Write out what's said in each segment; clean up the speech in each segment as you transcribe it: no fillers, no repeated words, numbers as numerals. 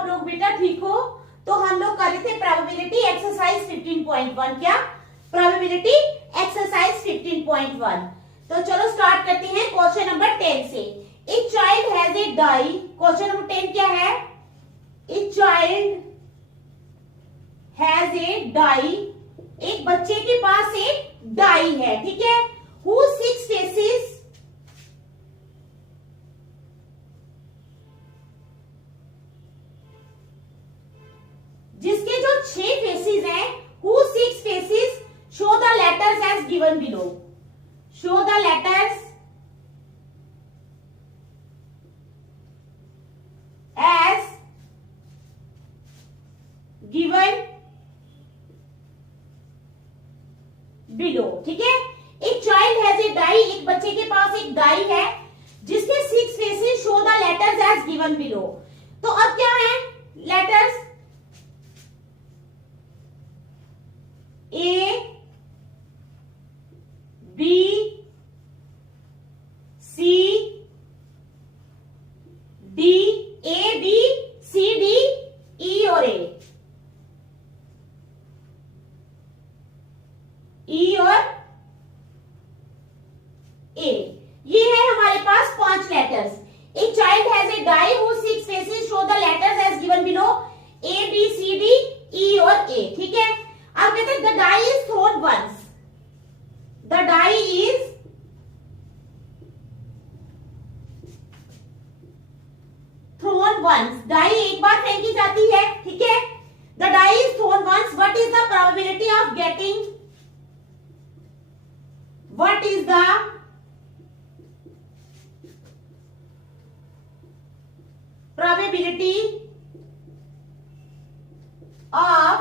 आप लोग बेटा, ठीक हो? तो हम लोग कर रहे थे प्रोबेबिलिटी एक्सरसाइज 15.1। क्या? Probability exercise 15.1। तो चलो स्टार्ट करते हैं क्वेश्चन नंबर 10 से। A child has a die. Question number 10 क्या है? A child has a die. एक बच्चे के पास एक डाई है, ठीक है। हु 6 फेसेस, जिसके जो 6 फेसेस हैं, who 6 faces, show the letters as given below. Show the letters as given below, ठीक है। एक चाइल्ड हैज ए डाई, एक बच्चे के पास एक डाई है जिसके 6 faces, show the letters as given below. तो अब क्या है letters? A, B, C, D, A, B, C, D, E और ए। ई और ए, ये है हमारे पास 5 letters. A child has a die who 6 faces, show the letters as given below. A, B, C, D, E और A, ठीक है। अब कहते हैं the die is thrown once. The die is thrown once. Die एक बार फेंकी जाती है, ठीक है। The die is thrown once. What is the probability of getting, what is the probability of,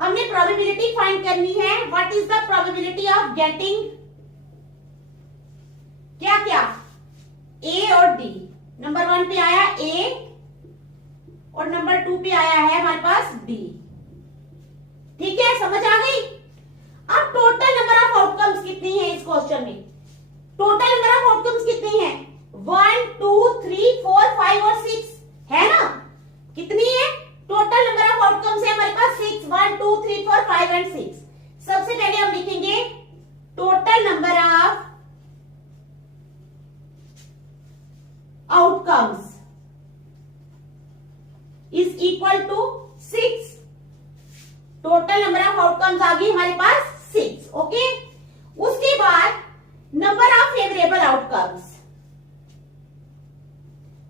हमने probability फाइंड करनी है। what is the probability of getting क्या क्या? A और D। नंबर 1 पे आया A और नंबर 2 पे आया है हमारे पास D, ठीक है। समझ आ गई? अब टोटल नंबर ऑफ आउटकम्स कितनी है इस क्वेश्चन में? टोटल नंबर ऑफ आउटकम्स कितनी है? 1, 2, 3, 4, 5 और 6 है ना? कितनी है टोटल नंबर ऑफ आउटकम्स? है हमारे पास 6, 1, 2, 3, 4, 5 एंड 6। सबसे पहले हम लिखेंगे total number of outcomes is equal to 6। Total number of outcomes आ गई हमारे पास 6, ओके। उसके बाद number of favourable outcomes.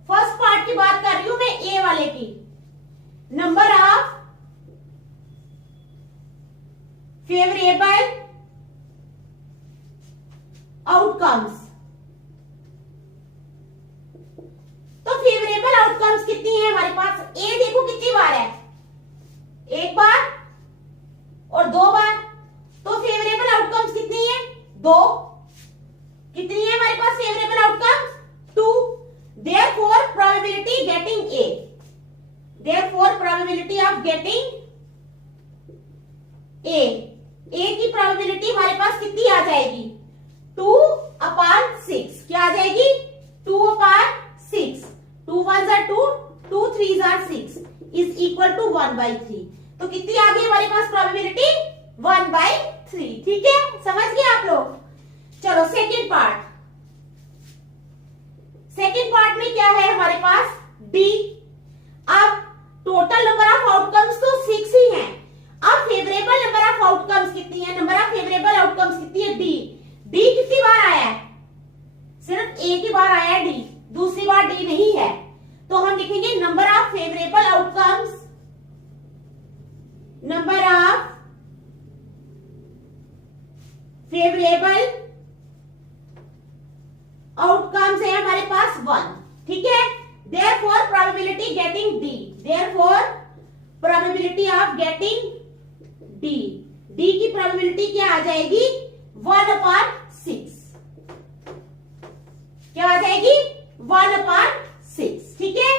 First part की बात कर रही हूं मैं, ए वाले की। Number of favourable outcomes. तो फेवरेबल आउटकम्स कितनी है हमारे पास? ए देखो कितनी बार है, एक बार और 2 बार। तो फेवरेबल आउटकम्स कितनी है? 2। कितनी है हमारे पास favourable outcomes? 2। Therefore probability getting A, therefore probability of getting A, A की प्रोबेबिलिटी हमारे पास कितनी आ जाएगी? 2/6। क्या आ जाएगी? 2/6। 2 1s are 2, 2 3s are 6 is equal to 1/3। तो कितनी आ गई हमारे पास प्रोबेबिलिटी? 1/3, ठीक है। समझ गए आप लोग? चलो सेकंड पार्ट। सेकंड पार्ट में क्या है हमारे पास? डी। अब टोटल नंबर ऑफ आउटकम्स तो 6 ही हैं। अब फेवरेबल नंबर ऑफ आउटकम्स कितनी है? नंबर ऑफ फेवरेबल आउटकम्स कितनी है? डी। डी कितनी बार आया है? सिर्फ एक ही बार आया है डी, दूसरी बार डी नहीं है। तो हम लिखेंगे number of favourable outcomes, number of favourable outcomes है हमारे पास 1, ठीक है। Therefore probability getting D, therefore probability of getting D, D की प्रोबेबिलिटी क्या आ जाएगी? 1/6। क्या आ जाएगी? 1/6, ठीक है।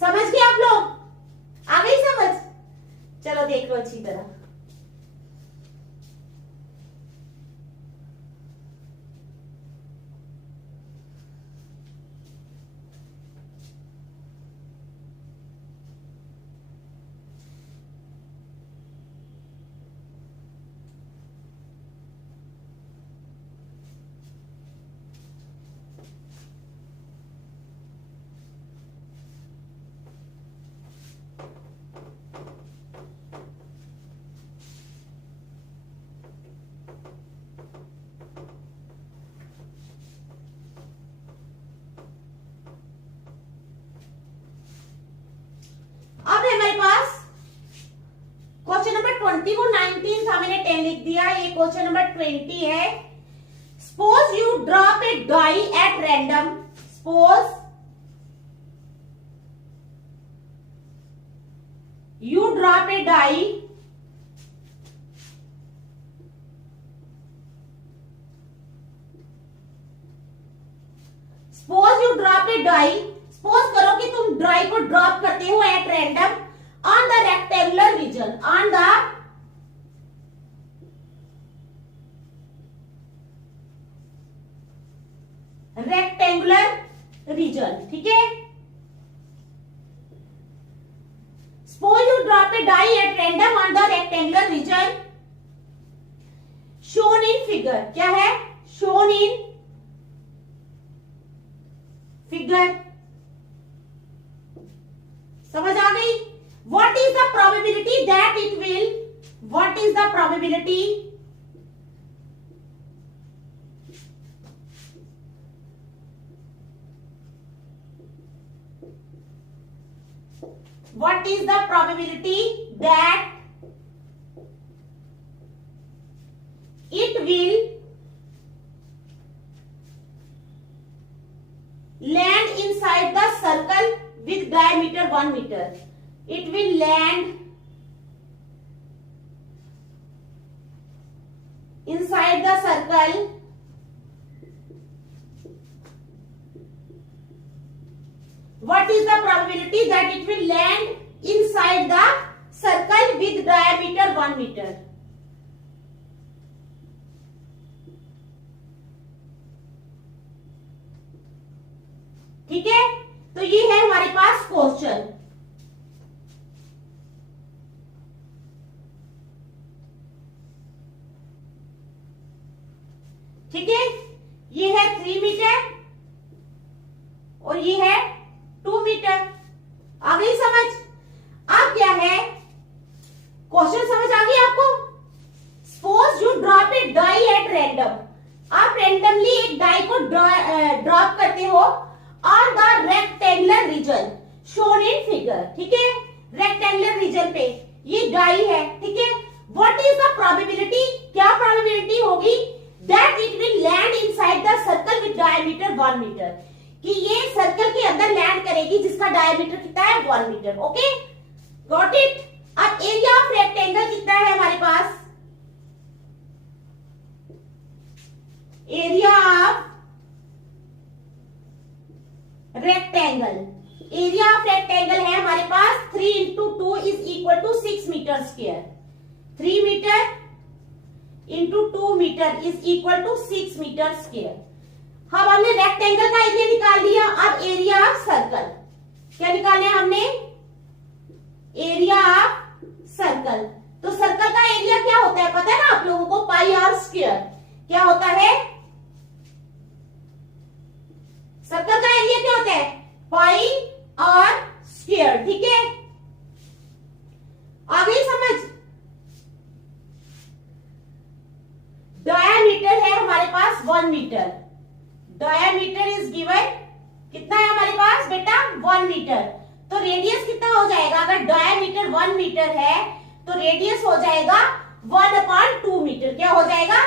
समझ गए आप लोग? आ गई समझ? चलो देख लो अच्छी तरह। थी वो 19 था, मैंने 10 लिख दिया। ये क्वेश्चन नंबर 20 है। Suppose you drop a die at random. Suppose you drop a die suppose you drop a die. Suppose करो कि तुम डाई को ड्रॉप करते हो at random on the rectangular region, on the rectangular region. ठीक है, suppose you drop a die at random on the rectangular region shown in figure. क्या है? Shown in figure. समझ आ गई? What is the probability that it will, what is the probability what is the probability that it will land inside the circle with diameter 1 meter? It will land inside the circle what is the probability that it will land inside the circle with diameter 1 meter? ठीक है, तो ये है हमारे पास question. ठीक है, ये है 3 मीटर और ये है 2 मीटर। आ गई समझ? अब क्या है, क्वेश्चन समझ आ गई आपको? Suppose you drop a die at random. आप रैंडमली एक डाई को ड्रॉप करते हो on the rectangular region shown in figure. ठीक है, रेक्टेंगुलर रीजन पे ये डाई है। ठीक है, व्हाट इज द प्रोबेबिलिटी, क्या प्रोबेबिलिटी होगी that it will land inside the circle with diameter 1 metre, कि ये सर्कल के अंदर लैंड करेगी जिसका डायमीटर कितना है? 1 मीटर। Okay, got it? अब एरिया ऑफ रेक्टेंगल कितना है हमारे पास? Area of rectangle, area of rectangle है हमारे पास 3 into 2 is equal to 6 metre square. 3 metre into 2 metre is equal to 6 metre square. हम हमने रेक्टेंगल का एरिया निकाल लिया। अब एरिया ऑफ सर्कल क्या निकालना है हमने? Area of circle. तो सर्कल का एरिया क्या होता है पता है ना आप लोगों को? पाई आर स्क्वायर। क्या होता है? सर्कल का एरिया क्या होता है? पाई आर स्क्वायर। ठीक है, आ गई समझ? डायामीटर है हमारे पास 1 मीटर। डायामीटर इज गिवन, कितना है हमारे पास बेटा? 1 मीटर। तो रेडियस कितना हो जाएगा? अगर डायामीटर 1 मीटर है तो रेडियस हो जाएगा 1/2 मीटर। क्या हो जाएगा?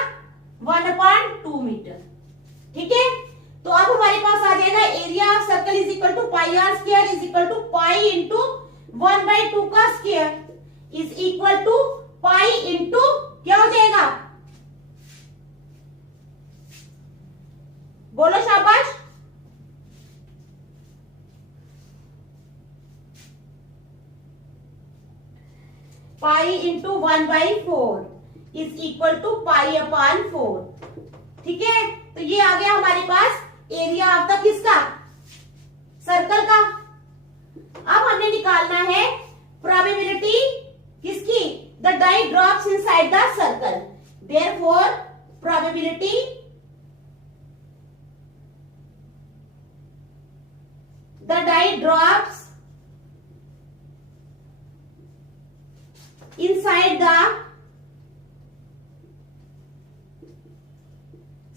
1/2 मीटर। ठीक है, तो अब हमारे पास आ जाएगा area of circle is equal to pi r square is equal to pi into 1/2 का square is equal to pi into क्या हो जाएगा? बोलो शाबाश। Pi into 1/4 is equal to पाई/4। ठीक है, तो ये आ गया हमारे पास एरिया ऑफ द किसका? सर्कल का। अब हमने निकालना है प्रोबेबिलिटी किसकी? The die drops inside the circle. Therefore probability the die drops inside the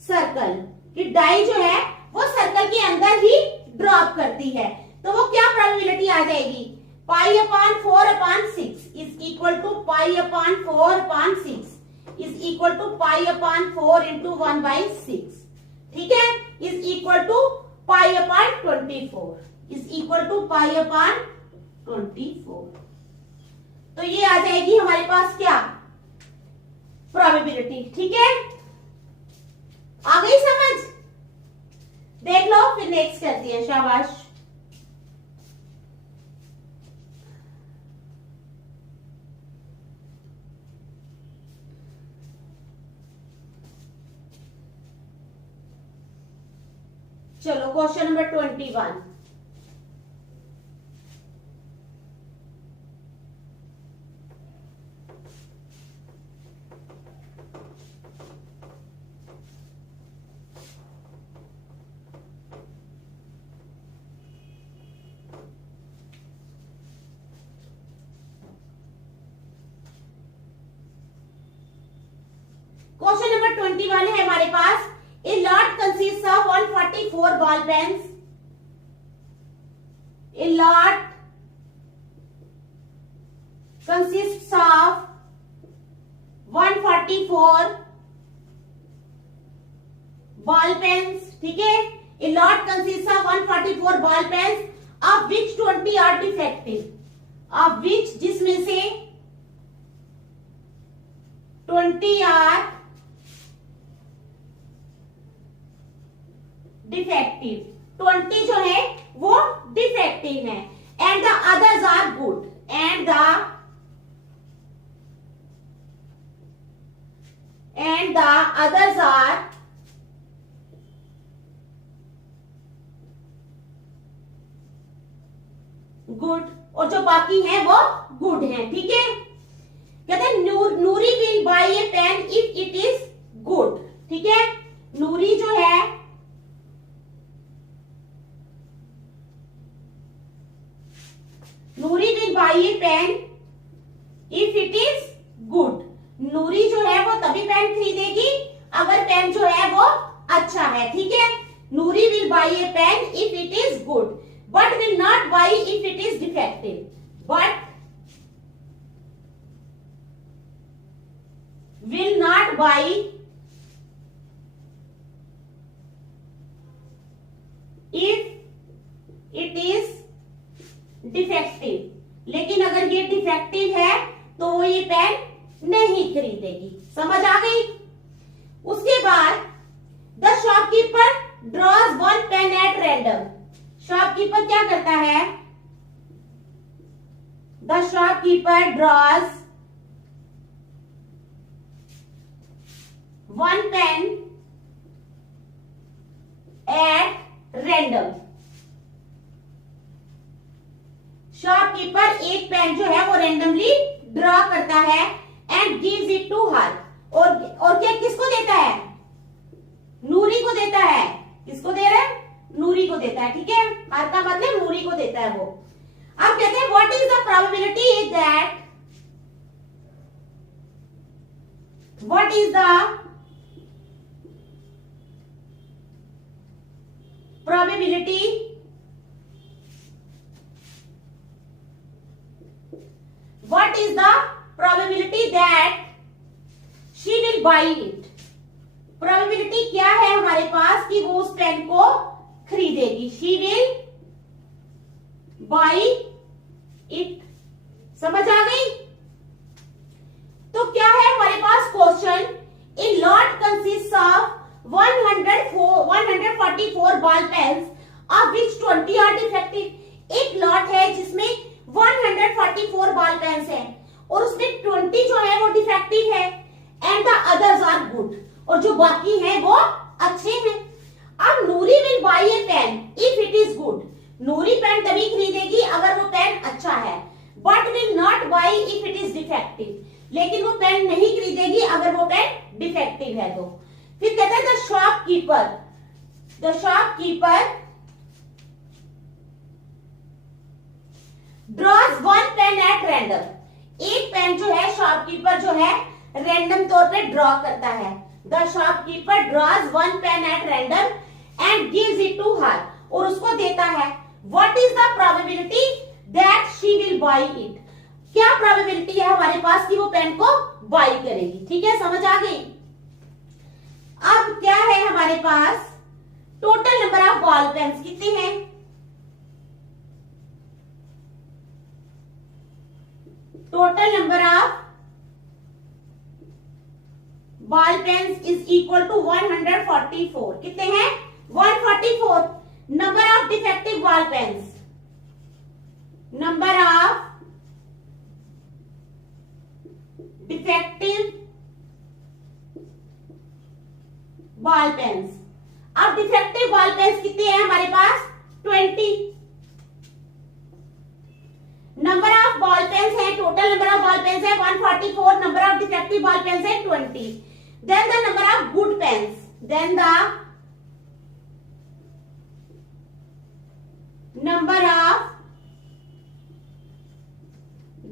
circle, कि डाई जो है वो सर्कल के अंदर ही ड्रॉप करती है। तो वो क्या प्रोबेबिलिटी आ जाएगी? पाई/4/6 is equal to pi upon 4/6 is equal to pi upon 4 into 1/6, ठीक है, is equal to pi upon 24 is equal to pi upon 24। तो ये आ जाएगी हमारे पास क्या, प्रोबेबिलिटी, ठीक है। आ गई समझ, देख लो फिर नेक्स्ट करती है, शाबाश। चलो क्वेश्चन नंबर 21। क्वेश्चन नंबर 21 है हमारे पास, a lot consists of 144 ball pens. A lot consists of 144 ball pens, ठीक है। A lot consists of 144 ball pens, of which 20 are defective, of which जिसमें से 20 are डिफेक्टिव, 20 जो है वो डिफेक्टिव है, and the others are good, and the others are good, और जो बाकी हैं वो गुड हैं, ठीक है। कहते हैं Noori will buy a pen if it is good, ठीक है। नूरी जो है Noori will buy a pen if it is good, Noori जो है वो तभी पेन खरीदेगी अगर पेन जो है वो अच्छा है, ठीक है। Noori will buy a pen if it is good, but will not buy if it is defective, but will not buy if it is defective, लेकिन अगर ये डिफेक्टिव है तो वो ये पेन नहीं खरीदेगी, समझ आ गई। उसके बाद the shopkeeper draws 1 pen at random, shopkeeper क्या करता है, the shopkeeper draws 1 pen at random, shopkeeper एक पेन जो है वो रेंडमली ड्रॉ करता है, and gives it to her, और क्या किसको देता है, नूरी को देता है, किसको दे रहा है, नूरी को देता है, ठीक है। हर का मतलब नूरी को देता है वो। अब कहते हैं what is the probability that, what is the probability what is the probability that she will buy it, probability क्या है हमारे पास कि वो उस पेन को खरीदेगी, she will buy it, समझ आ गई। तो क्या है हमारे पास question, a lot consists of 144 ball pens of which 20 are defective, एक लॉट है जिसमें 144 बॉल पेन्स है और उसमें 20 जो है वो डिफेक्टिव है, and the others are good, और जो बाकी हैं वो अच्छे हैं। अब Noori will buy a pen if it is good, Noori pen तभी खरीदेगी अगर वो पेन अच्छा है, but will not buy if it is defective, लेकिन वो पेन नहीं खरीदेगी अगर वो पेन डिफेक्टिव है तो। फिर कहते हैं the shopkeeper draws 1 pen at random, एक पेन जो है शॉपकीपर जो है रैंडम तौर पे ड्रॉ करता है, the shopkeeper draws 1 pen at random and gives it to her, और उसको देता है। What is the probability that she will buy it, क्या प्रोबेबिलिटी है हमारे पास कि वो पेन को बाई करेगी। ठीक है, समझ आ गई। अब क्या है हमारे पास, total number of ball pens कितने हैं? Total number of ball pens is equal to 144। कितने हैं? 144। Number of defective ball pens, number of defective ball pens. अब डिफेक्टिव बॉल पेन्स कितने हैं हमारे पास? 20। नंबर ऑफ बॉल पेन्स है, total number of ball pens है 144, number of defective ball pens है 20। Then the number of good pens, then the number of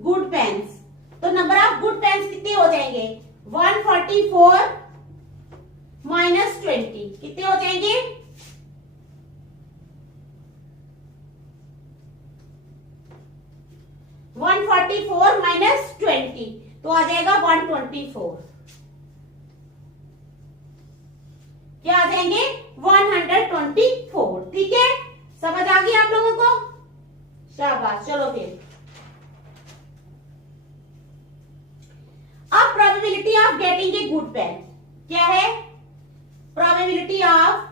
good pens. तो number of good pens कितने हो जाएंगे? 144 माइनस 20 कितने हो जाएंगे? 144 माइनस 20 तो आ जाएगा 124। क्या आ जाएंगे? 124। ठीक है, समझ आ गई आप लोगों को? शाबाश। चलो फिर अब probability of getting a good pen क्या है? Probability of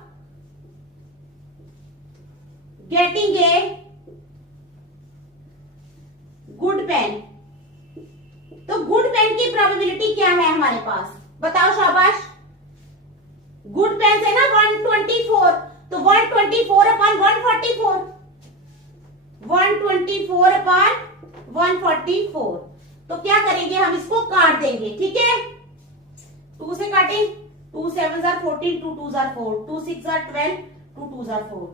getting a good pen. तो गुड पेन की प्रोबेबिलिटी क्या है हमारे पास? बताओ शाबाश। गुड पेन है ना 124, तो 124 अपॉन 144, 124 अपॉन 144। तो क्या करेंगे हम? इसको काट देंगे। ठीक है, 2 से काटें, 2 7 jar 14, 2 2 jar 4, 2 6 jar 12, 2 2 jar 4,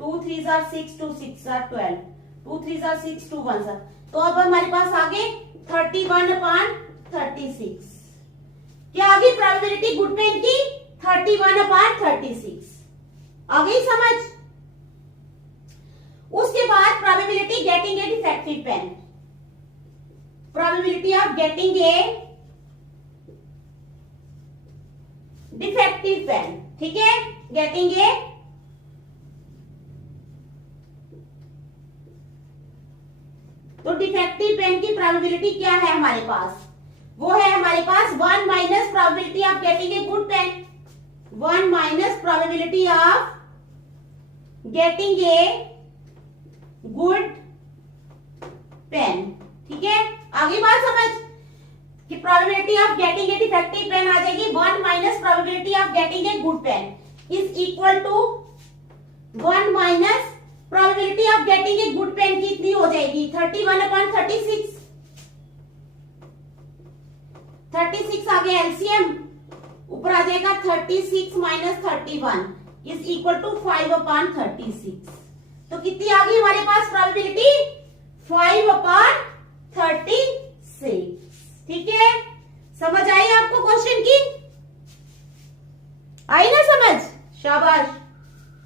2 3 jar 6, 2 6 jar 12, 2 3 jar 6, 2 1 jar. तो अब हमारे पास आगे 31 अपॉन 36। क्या आ गई प्रोबेबिलिटी गुड पेन की? 31 अपॉन 36। आ गई समझ? उसके बाद probability getting a defective pen, probability of getting a defective pen. ठीक है, गेटिंग ए तो डिफेक्टिव पेन की प्रोबेबिलिटी क्या है हमारे पास? वो है हमारे पास 1 minus probability of getting a good pen, 1 minus probability of getting a good pen. ठीक है, आगे बात समझ कि probability of getting a defective pen आ जाएगी 1 minus probability of getting a good pen is equal to 1 minus probability of getting a good pen कितनी हो जाएगी? 31 अपॉन 36। 36 आ गया एलसीएम, ऊपर आ जाएगा 36 minus 31 is equal to 5 upon 36। तो कितनी आ गई हमारे पास प्रोबेबिलिटी? 5 अपॉन 36। ठीक है, समझ आई आपको क्वेश्चन की? आई ना समझ? शाबाश।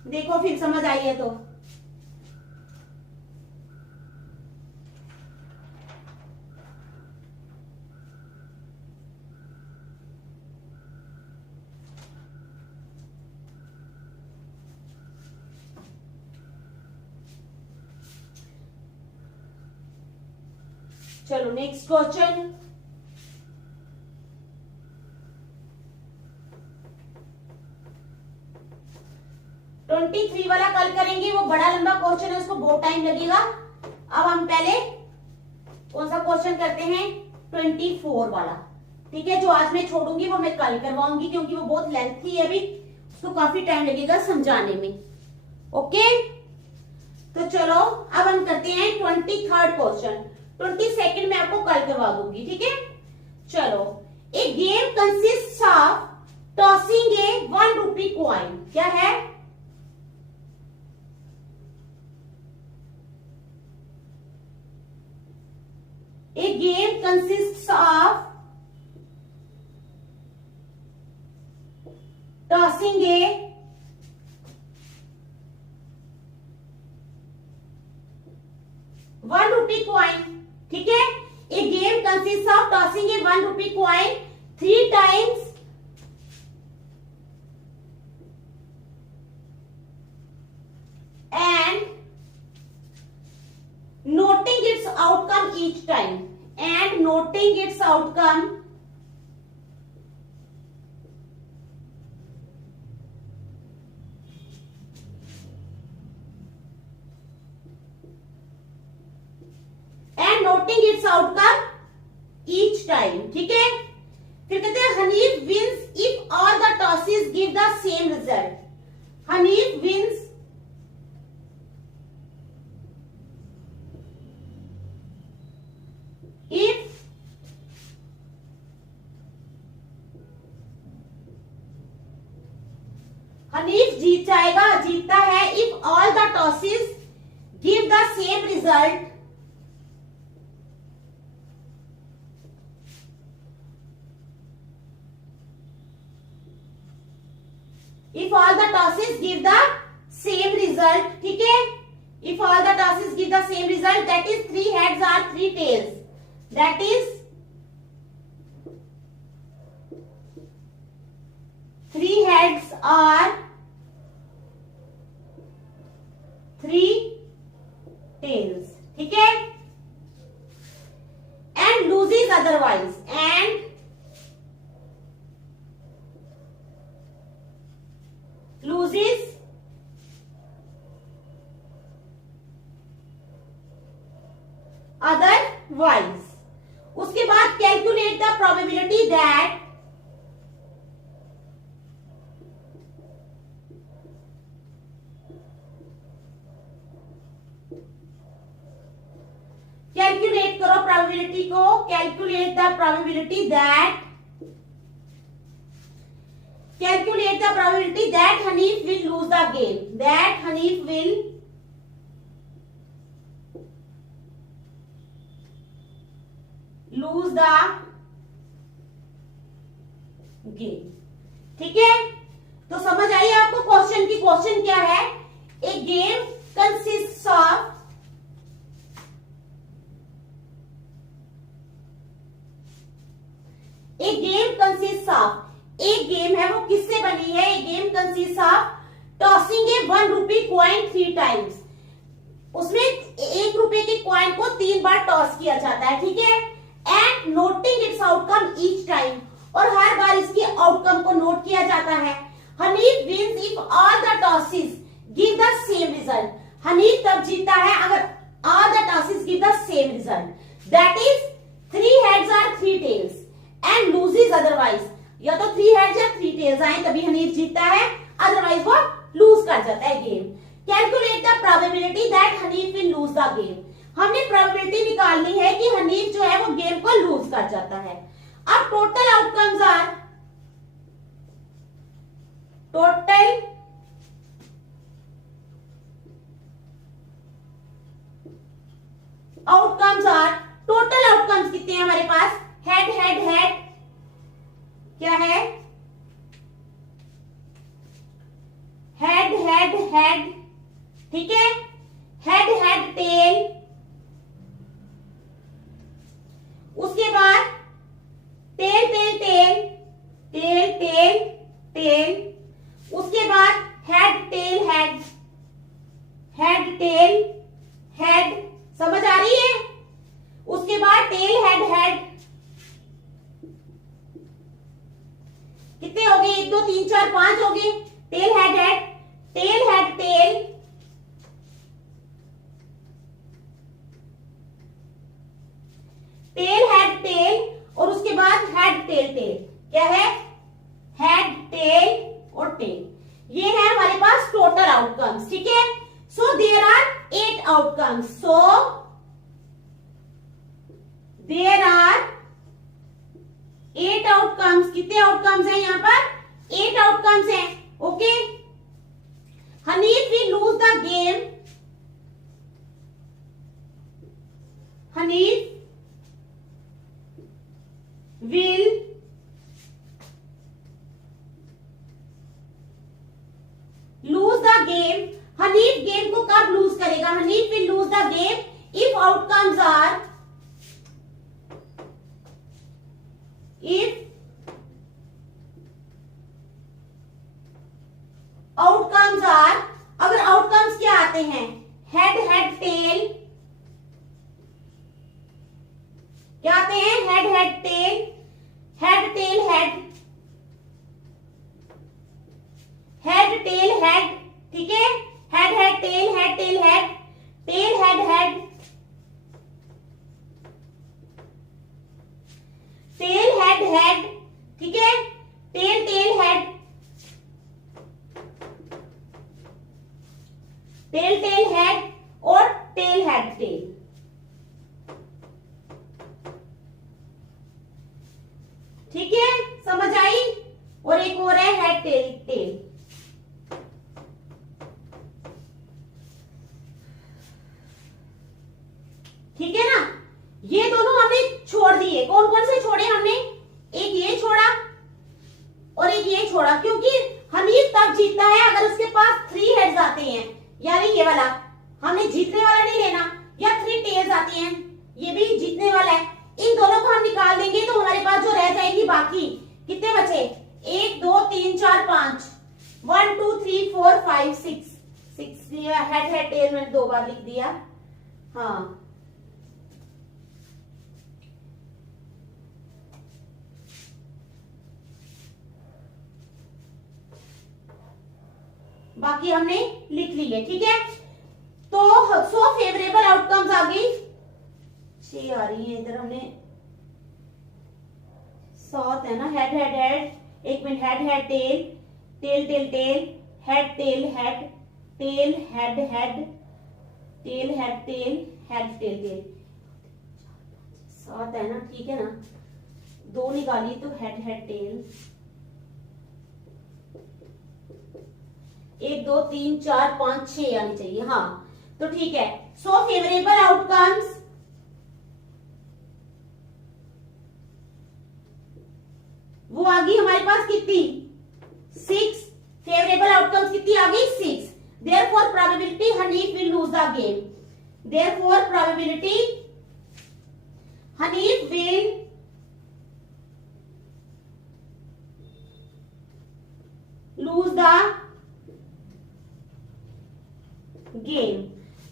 देखो फिर समझ आई है तो चलो नेक्स्ट क्वेश्चन। ट्वेंटी 23 वाला कल करेंगे, वो बड़ा लंबा क्वेश्चन है, उसको बहुत टाइम लगेगा। अब हम पहले कौन सा क्वेश्चन करते हैं? 24 वाला। ठीक है, जो आज मैं छोड़ूंगी वो मैं कल करवाऊंगी क्योंकि वो बहुत लेंथी है, अभी उसको काफी टाइम लगेगा समझाने में। ओके, तो चलो अब हम करते हैं 23rd क्वेश्चन। 22nd में आपको कल करवा दूंगी। ठीक है, चलो। A game consist of tossing a 1 rupee coin. क्या है? A game consists of tossing a 1 rupee coin. ठीक है, A game consists of tossing a 1 rupee coin 3 times and noting its outcome each time. And noting its outcome each time. ठीक है, फिर कहते हैं Hanif wins if all the tosses give the same result. Hanif wins if Hanif जीतता है if all the tosses give the same result. If all the tosses give the same result, ठीक है? If all the tosses give the same result, that is 3 heads or 3 tails. That is 3 heads or 3 tails, ठीक है? And loses otherwise. And loses otherwise. उसके बाद calculate the probability that calculate करो probability को. Calculate the probability that Hanif will lose the game. That Hanif will lose the game. ठीक है, तो समझ आई आपको क्वेश्चन की. क्वेश्चन क्या है? ए गेम कंसिस्ट ऑफ एक गेम है वो किससे बनी है? A game consist of tossing a 1 rupee coin 3 times. उसमें 1 रुपए के कॉइन को 3 बार टॉस किया जाता है. ठीक है, and noting it's outcome each time, और हर बार इसके आउटकम को नोट किया जाता है. Hanif wins if all the tosses give the same result. Hanif तब जीतता है अगर all the tosses give the same result. That is 3 heads or 3 tails and loses otherwise. या तो 3 heads या 3 tails आए तभी हनीफ जीतता है, अदरवाइज वो लूज कर जाता है game. Calculate the probability that Hanif will lose the game. हमने प्रोबेबिलिटी निकालनी है कि हनीफ जो है वो गेम को लूज कर जाता है. अब total outcomes are total outcomes कितने हैं हमारे पास? हेड हेड हेड क्या है? Head head head. ठीक है, हेड हेड टेल. उसके बाद tail tail tail tail tail tail. उसके बाद head tail head head tail head. समझ आ रही है? उसके बाद टेल हेड हेड. कितने हो गए? 1 2 3 4 5 हो गए. Tail head head tail head tail tail head tail, और उसके बाद हेड टेल टेल. क्या है? हेड टेल और टेल. ये है हमारे पास टोटल आउटकम्स. ठीक है, so there are 8 outcomes. So there are 8 outcomes. कितने आउटकम्स हैं यहाँ पर? 8 आउटकम्स हैं. Okay, Hanif will lose the game. Hanif will lose the game. Hanif game को कब लूज करेगा? Hanif will lose the game if outcomes are if outcomes are, अगर outcomes क्या आते हैं, हेड हेड टेल, क्या आते हैं, head head tail, head tail head, head tail head, ठीक है, head head tail, head tail head, tail head head, tail head head, ठीक है, tail tail head, tail tail head और टेल हेड टेल। ठीक है, समझ आई। और एक और है हेड टेल टेल। ठीक है ना, ये दोनों हमने छोड़ दिए। कौन कौन से छोड़े हमने, एक ये छोड़ा और एक ये छोड़ा, क्योंकि हनीफ तब जीतता है अगर उसके पास 3 हेड्स आते हैं, यानी ये वाला हमने जीतने वाला नहीं लेना, या 3 टेल्स आती हैं, ये भी जीतने वाला है। इन दोनों को हम निकाल देंगे तो हमारे पास जो रह जाएगी बाकी, कितने बचे, 1 2 3 4 5, 1 2 3 4 5 6 दिया, हेड हेड टेल मैंने 2 बार लिख दिया। हाँ, बाकी हमने लिख ली है। ठीक है, तो सो फेवरेबल आउटकम्स आ गई, 6 आ रही है इधर, हमने 7 है ना, हेड हेड हेड, एक minute, head head tail, tail tail tail, head tail head, tail head head, tail head tail, head tail tail, 7 है ना, ठीक है ना, 2 निकाली तो हेड हेड टेल, 1 2 3 4 5 6 आनी चाहिए। हाँ, तो ठीक है, सो फेवरेबल आउटकम्स, वो आ गई हमारे पास कितनी, 6। फेवरेबल आउटकम्स कितनी आ गई, 6। Therefore probability Hanif will lose the game, therefore probability Hanif will lose the game.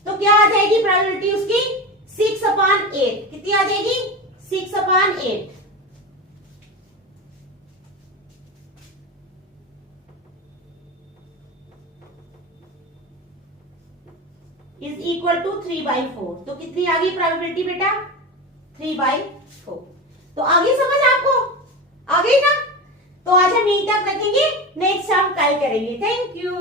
तो क्या आ जाएगी प्रोबेबिलिटी उसकी, 6/8। कितनी आ जाएगी, 6/8। Is equal to 3/4। तो कितनी आ गई प्रोबेबिलिटी बेटा, 3/4। तो आगे समझ आपको आ गई ना। तो आज हम यहीं तक रखेंगे, नेक्स्ट हम कल करेंगे। Thank you.